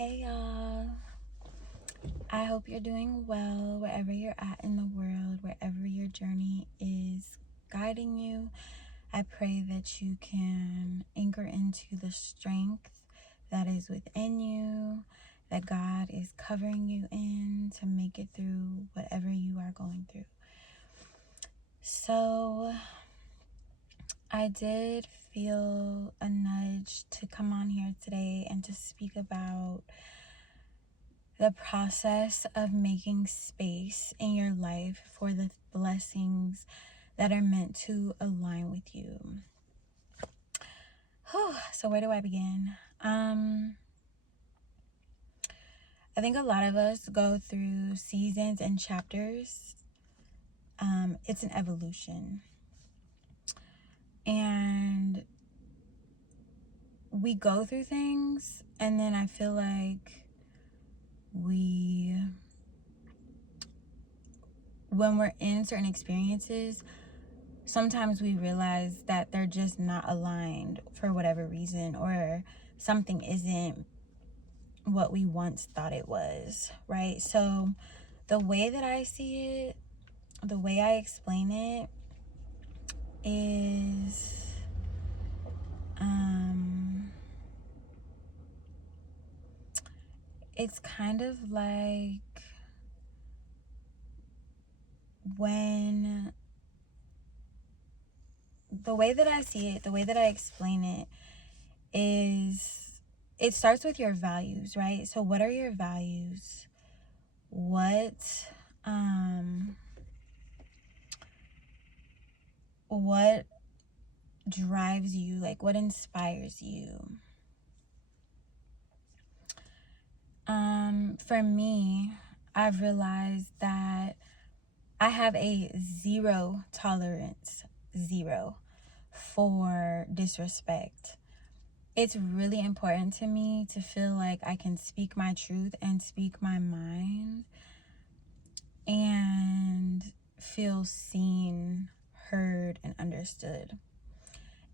Hey y'all, I hope you're doing well wherever you're at in the world, wherever your journey is guiding you. I pray that you can anchor into the strength that is within you, that God is covering you in to make it through whatever you are going through. So I did feel a nudge to come on here today and to speak about the process of making space in your life for the blessings that are meant to align with you. So where do I begin? I think a lot of us go through seasons and chapters. It's an evolution. And we go through things, and then I feel like when we're in certain experiences, sometimes we realize that they're just not aligned for whatever reason, or something isn't what we once thought it was, right? So the way that I see it, the way I explain it is it's kind of like when the way that I see it, the way that I explain it is it starts with your values, right? So what are your values? What drives you? Like, what inspires you? For me, I've realized that I have a zero tolerance, for disrespect. It's really important to me to feel like I can speak my truth and speak my mind and feel seen, heard, and understood.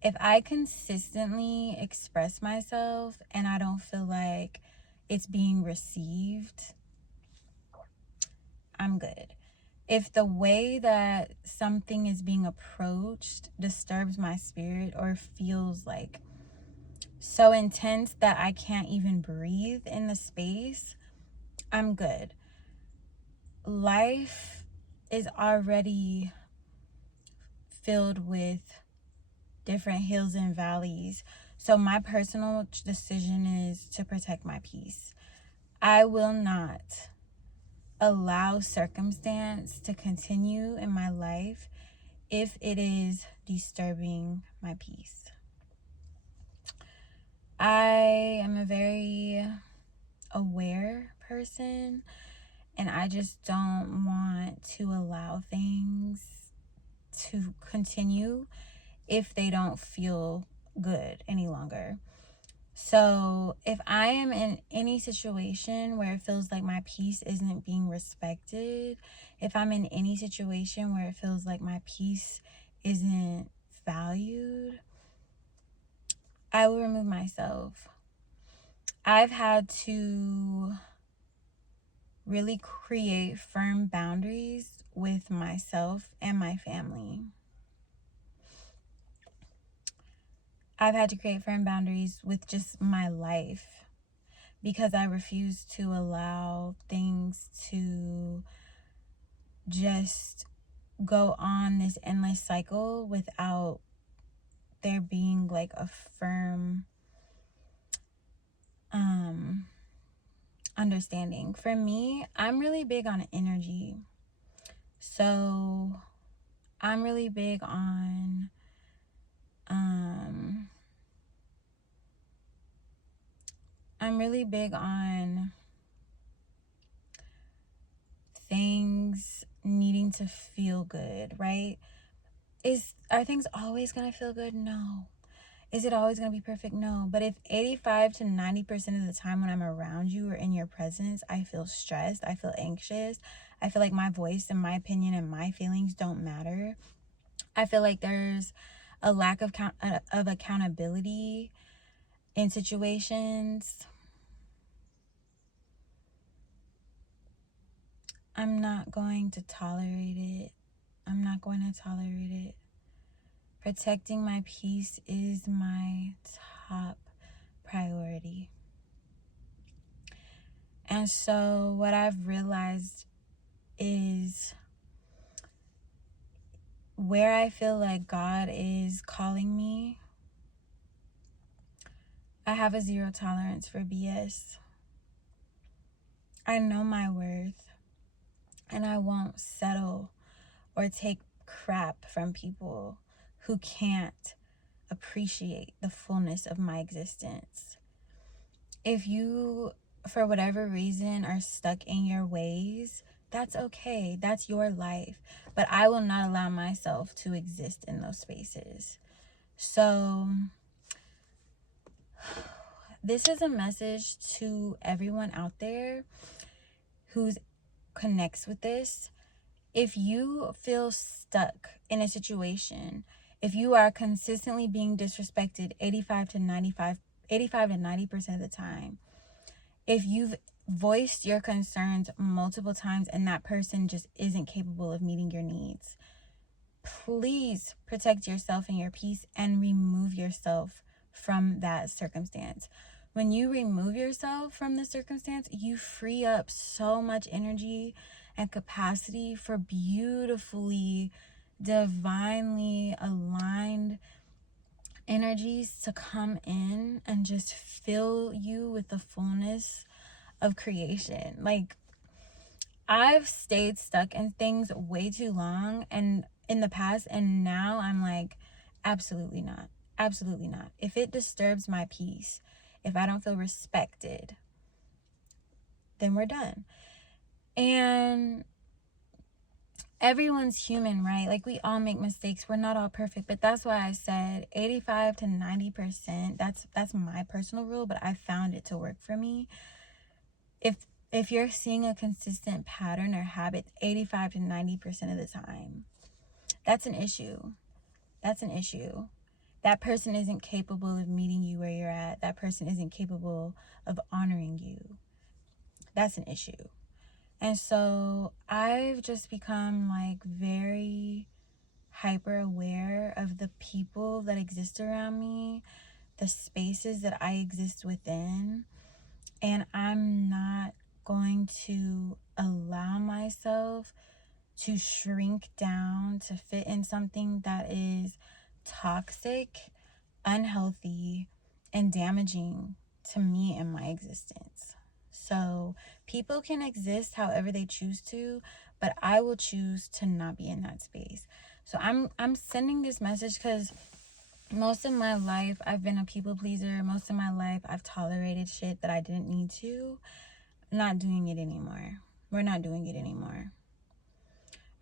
If I consistently express myself and I don't feel like it's being received, I'm good. If the way that something is being approached disturbs my spirit or feels like so intense that I can't even breathe in the space, I'm good. Life is already filled with different hills and valleys. So my personal decision is to protect my peace. I will not allow circumstance to continue in my life if it is disturbing my peace. I am a very aware person, and I just don't want to allow things to continue if they don't feel good any longer. So if I am in any situation where it feels like my peace isn't being respected, if I'm in any situation where it feels like my peace isn't valued, I will remove myself. I've had to really create firm boundaries with myself and my family. I've had to create firm boundaries with just my life because I refuse to allow things to just go on this endless cycle without there being like a firm understanding. For me, I'm really big on energy. So I'm really big on things needing to feel good, right? Are things always gonna feel good? No. Is it always gonna be perfect? No. But if 85 to 90% of the time when I'm around you or in your presence, I feel stressed, I feel anxious, I feel like my voice and my opinion and my feelings don't matter, I feel like there's a lack of accountability in situations, I'm not going to tolerate it. I'm not going to tolerate it. Protecting my peace is my top priority. And so what I've realized is where I feel like God is calling me, I have a zero tolerance for BS. I know my worth, and I won't settle or take crap from people who can't appreciate the fullness of my existence. If you, for whatever reason, are stuck in your ways, that's okay. That's your life. But I will not allow myself to exist in those spaces. So this is a message to everyone out there who connects with this. If you feel stuck in a situation, if you are consistently being disrespected 85 to 90% of the time, if you've voiced your concerns multiple times and that person just isn't capable of meeting your needs, please protect yourself and your peace and remove yourself from that circumstance. When you remove yourself from the circumstance, you free up so much energy and capacity for beautifully, divinely aligned energies to come in and just fill you with the fullness of creation. Like, I've stayed stuck in things way too long and in the past, and now I'm like, absolutely not. Absolutely not. If it disturbs my peace, if I don't feel respected, then we're done. And everyone's human, right? Like, we all make mistakes. We're not all perfect, but that's why I said 85 to 90%. That's my personal rule, but I found it to work for me. If you're seeing a consistent pattern or habit 85 to 90% of the time, that's an issue. That's an issue. That person isn't capable of meeting you where you're at. That person isn't capable of honoring you. That's an issue. And so I've just become like very hyper aware of the people that exist around me, the spaces that I exist within. And I'm not going to allow myself to shrink down to fit in something that is toxic, unhealthy, and damaging to me and my existence. So people can exist however they choose to, but I will choose to not be in that space. So I'm sending this message because most of my life I've been a people pleaser. Most of my life I've tolerated shit that I didn't need to. Not doing it anymore. We're not doing it anymore.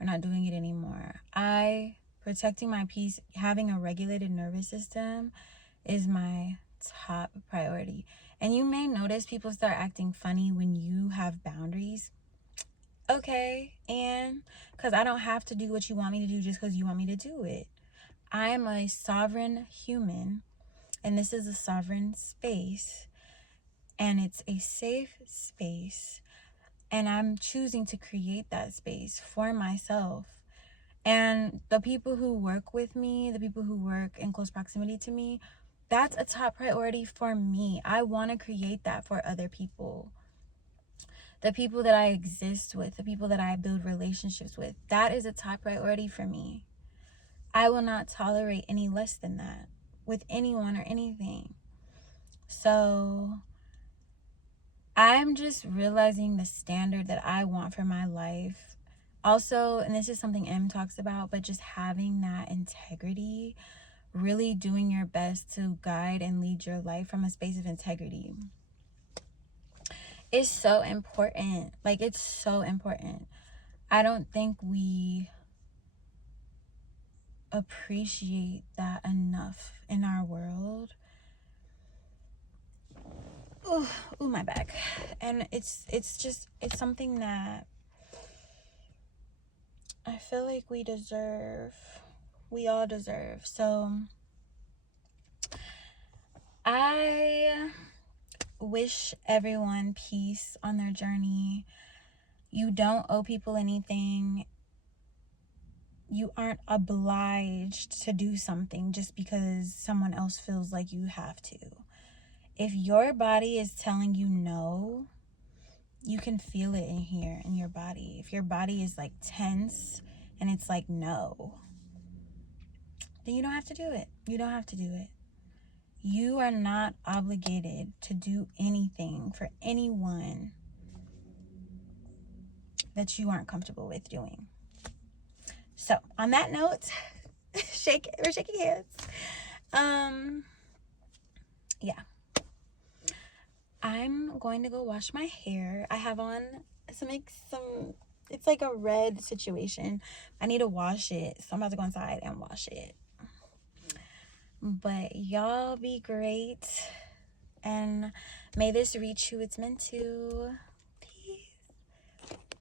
We're not doing it anymore. Protecting my peace, having a regulated nervous system is my top priority. And you may notice people start acting funny when you have boundaries. Okay, and because I don't have to do what you want me to do just because you want me to do it. I am a sovereign human, and this is a sovereign space, and it's a safe space, and I'm choosing to create that space for myself. And the people who work with me, the people who work in close proximity to me, that's a top priority for me. I want to create that for other people. The people that I exist with, the people that I build relationships with, that is a top priority for me. I will not tolerate any less than that with anyone or anything. So I'm just realizing the standard that I want for my life. Also, and this is something M talks about, but just having that integrity, really doing your best to guide and lead your life from a space of integrity is so important. Like, it's so important. I don't think we appreciate that enough in our world. Ooh, my back. And it's something that I feel like we all deserve. So I wish everyone peace on their journey. You don't owe people anything. You aren't obliged to do something just because someone else feels like you have to. If your body is telling you no, you can feel it in here in your body. If your body is like tense and it's like no, then you don't have to do it. You don't have to do it. You are not obligated to do anything for anyone that you aren't comfortable with doing. So on that note, we're shaking hands. Yeah. I'm going to go wash my hair. I have on some it's like a red situation. I need to wash it. So I'm about to go inside and wash it. But y'all be great. And may this reach who it's meant to.